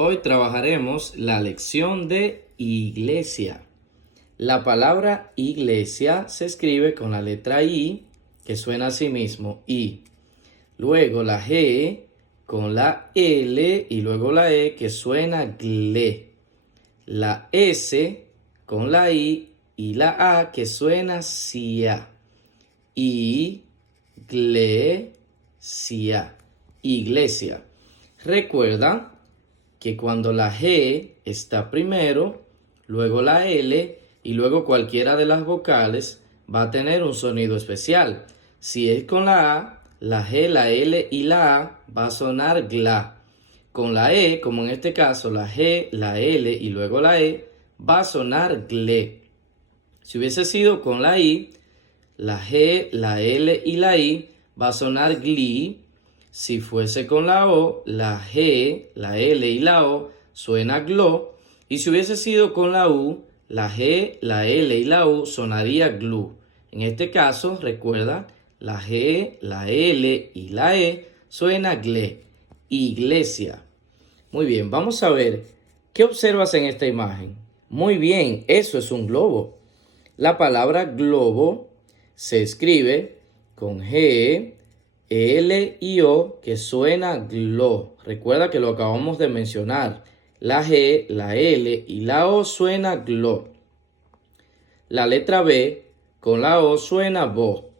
Hoy trabajaremos la lección de iglesia. La palabra iglesia se escribe con la letra I, que suena así mismo, I. Luego la G con la L y luego la E, que suena gle. La S con la I y la A, que suena sia. Iglesia. Iglesia. Recuerda que cuando la G está primero, luego la L y luego cualquiera de las vocales va a tener un sonido especial. Si es con la A, la G, la L y la A va a sonar gla. Con la E, como en este caso, la G, la L y luego la E, va a sonar gle. Si hubiese sido con la I, la G, la L y la I va a sonar gli. Si fuese con la O, la G, la L y la O suena glo. Y si hubiese sido con la U, la G, la L y la U sonaría glu. En este caso, recuerda, la G, la L y la E suena gle. Iglesia. Muy bien, vamos a ver, ¿qué observas en esta imagen? Muy bien, eso es un globo. La palabra globo se escribe con G, L y O, que suena glo. Recuerda que lo acabamos de mencionar. La G, la L y la O suena glo. La letra B con la O suena bo.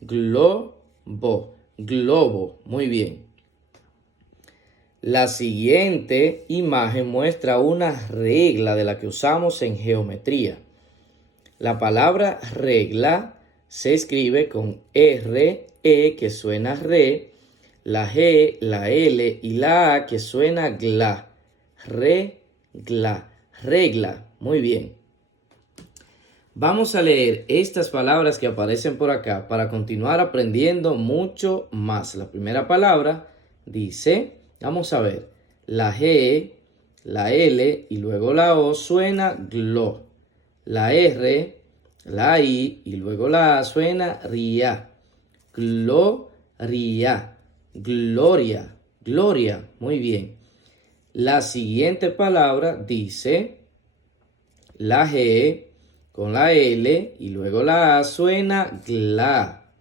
Globo, globo. Muy bien. La siguiente imagen muestra una regla de la que usamos en geometría. La palabra regla se escribe con R, E, que suena re, la G, la L y la A, que suena gla. Regla, regla. Muy bien. Vamos a leer estas palabras que aparecen por acá para continuar aprendiendo mucho más. La primera palabra dice, vamos a ver, la G, la L y luego la O suena glo. La R, la I y luego la A suena ria. Gloria, gloria, gloria. Muy bien. La siguiente palabra dice, la G con la L y luego la A suena gla.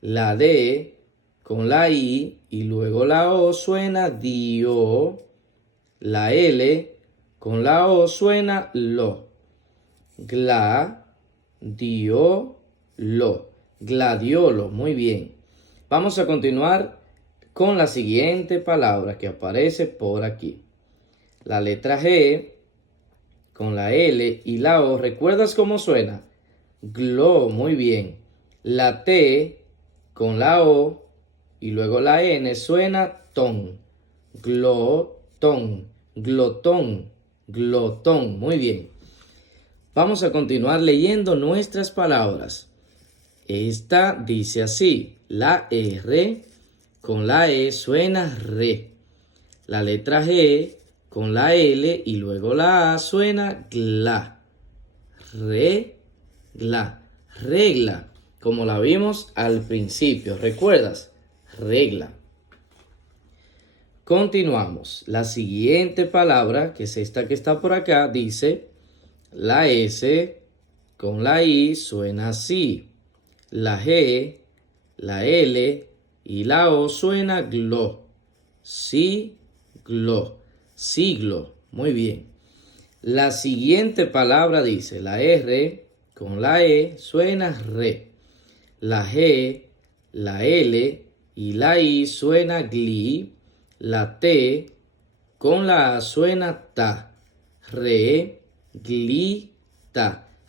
La D con la I y luego la O suena dio. La L con la O suena lo. Gladiolo. Gladiolo. Muy bien. Vamos a continuar con la siguiente palabra que aparece por aquí. La letra G con la L y la O. ¿Recuerdas cómo suena? Glo. Muy bien. La T con la O y luego la N suena ton. Glotón. Glotón. Glotón. Muy bien. Vamos a continuar leyendo nuestras palabras. Esta dice así, la R con la E suena re. La letra G con la L y luego la A suena gla. Regla, regla, como la vimos al principio. ¿Recuerdas? Regla. Continuamos. La siguiente palabra, que es esta que está por acá, dice, la S con la I suena así. La G, la L y la O suena glo. Siglo, siglo. Muy bien. La siguiente palabra dice, la R con la E suena re. La G, la L y la I suena gli. La T con la A suena ta. Reglita,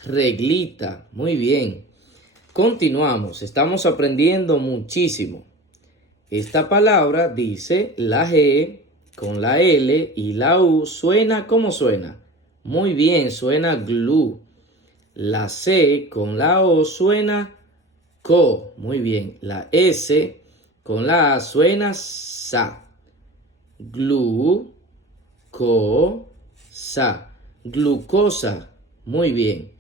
reglita. Muy bien. Continuamos. Estamos aprendiendo muchísimo. Esta palabra dice la G con la L y la U suena ¿cómo suena? Muy bien, suena glu. La C con la O suena co. Muy bien. La S con la A suena sa. Glucosa. Glucosa. Muy bien.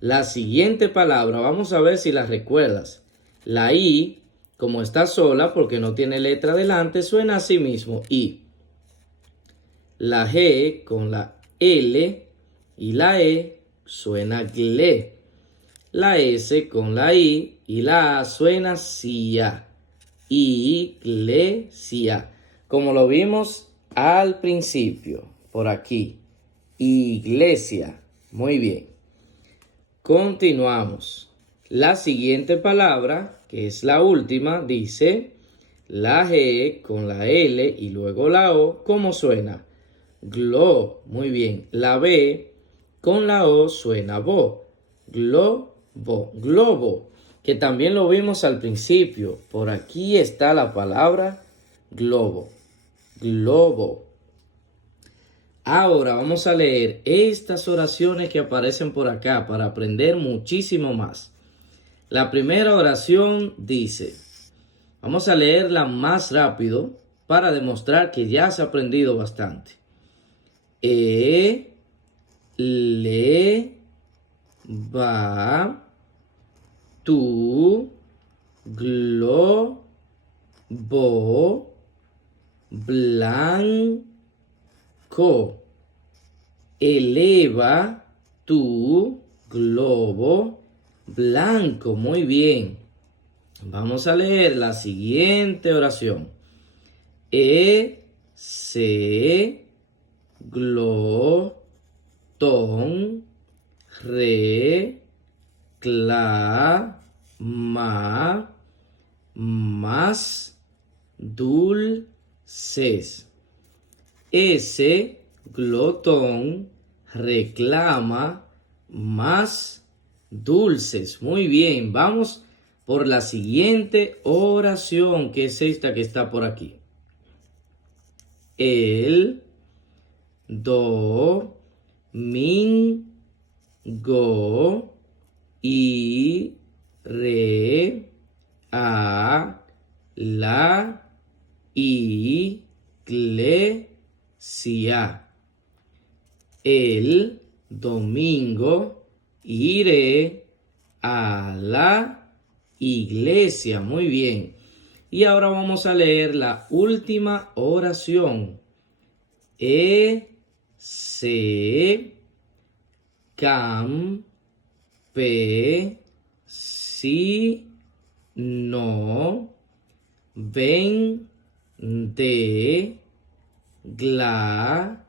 La siguiente palabra, vamos a ver si la recuerdas. La I, como está sola porque no tiene letra delante, suena así mismo, I. La G con la L y la E suena gle. La S con la I y la A suena cia. Iglesia. Como lo vimos al principio, por aquí. Iglesia. Muy bien. Continuamos. La siguiente palabra, que es la última, dice la G con la L y luego la O. ¿Cómo suena? Glo. Muy bien. La B con la O suena bo. Globo. Globo. Que también lo vimos al principio. Por aquí está la palabra globo. Globo. Ahora vamos a leer estas oraciones que aparecen por acá para aprender muchísimo más. La primera oración dice, vamos a leerla más rápido para demostrar que ya se ha aprendido bastante. Va tu globo blanco. Eleva tu globo blanco. Muy bien. Vamos a leer la siguiente oración. Ese glotón reclama más dulces. Ese glotón reclama más dulces. Muy bien, vamos por la siguiente oración, que es esta que está por aquí. El domingo iré a la iglesia. El domingo iré a la iglesia. Muy bien. Y ahora vamos a leer la última oración. Ese campesino vende gladiolos.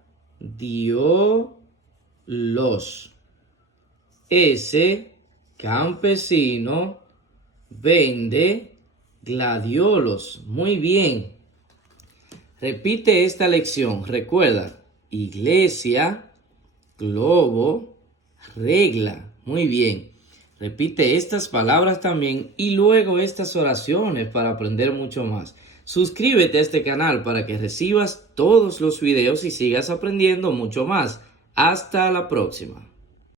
Ese campesino vende gladiolos. Muy bien. Repite esta lección. Recuerda, iglesia, globo, regla. Muy bien. Repite estas palabras también y luego estas oraciones para aprender mucho más. Suscríbete a este canal para que recibas todos los videos y sigas aprendiendo mucho más. Hasta la próxima.